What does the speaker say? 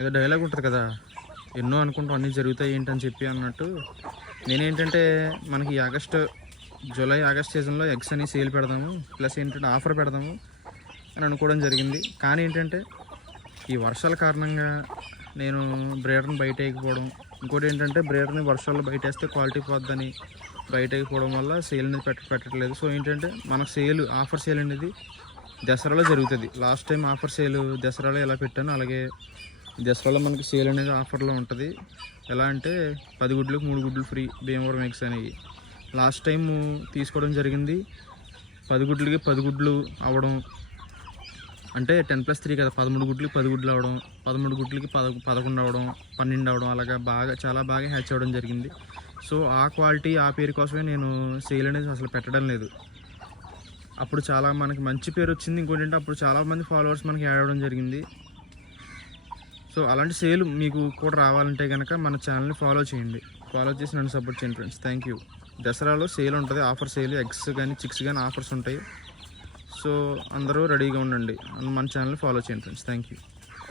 ఏదో డైలాగ్ ఉంటుంది కదా, ఎన్నో అనుకుంటాం అన్నీ జరుగుతాయి ఏంటని చెప్పి అన్నట్టు. నేనేంటంటే మనకి జూలై ఆగస్ట్ సీజన్లో ఎగ్స్ అని సేల్ పెడదాము, ప్లస్ ఏంటంటే ఆఫర్ పెడదాము అని అనుకోవడం జరిగింది. కానీ ఏంటంటే ఈ వర్షాల కారణంగా నేను బ్రీడర్ని బయట వేయకపోవడం, ఇంకోటి ఏంటంటే బ్రీడర్ని వర్షాల్లో బయట వేస్తే క్వాలిటీ పోద్దని బయట వేయకపోవడం వల్ల సేల్ అనేది పెట్టట్లేదు. సో ఏంటంటే మనకు ఆఫర్ సేల్ అనేది దసరాలో జరుగుతుంది. లాస్ట్ టైం ఆఫర్ సేల్ దసరాలో ఎలా పెట్టాను, అలాగే దసరాలో మనకి సేల్ అనేది ఆఫర్లో ఉంటుంది. ఎలా అంటే 10 గుడ్లకు 3 గుడ్లు ఫ్రీ భీమవరం ఎగ్స్ అనేవి లాస్ట్ టైం తీసుకోవడం జరిగింది. 10 గుడ్లకి 10 గుడ్లు అవ్వడం అంటే 10+3 కదా, 13 గుడ్లకి 10 గుడ్లు అవ్వడం, 13 గుడ్లకి 11 అవ్వడం, 12 అవ్వడం, అలాగా చాలా బాగా హ్యాచ్ అవ్వడం జరిగింది. సో ఆ క్వాలిటీ ఆ పేరు కోసమే నేను సేల్ అనేది అసలు పెట్టడం లేదు. అప్పుడు చాలా మనకి మంచి పేరు వచ్చింది. ఇంకోటి ఏంటంటే అప్పుడు చాలామంది ఫాలోవర్స్ మనకి యాడ్ అవ్వడం జరిగింది. సో అలాంటి సేల్ మీకు కూడా రావాలంటే కనుక మన ఛానల్ని ఫాలో చేయండి. ఫాలో చేసి నన్ను సపోర్ట్ చేయండి ఫ్రెండ్స్. Thank you. దసరాలో సేల్ ఉంటుంది, ఆఫర్ సేల్, ఎగ్స్ కానీ చిక్స్ కానీ ఆఫర్స్ ఉంటాయి. సో అందరూ రెడీగా ఉండండి. మన ఛానల్ని ఫాలో చేయండి ఫ్రెండ్స్. Thank you.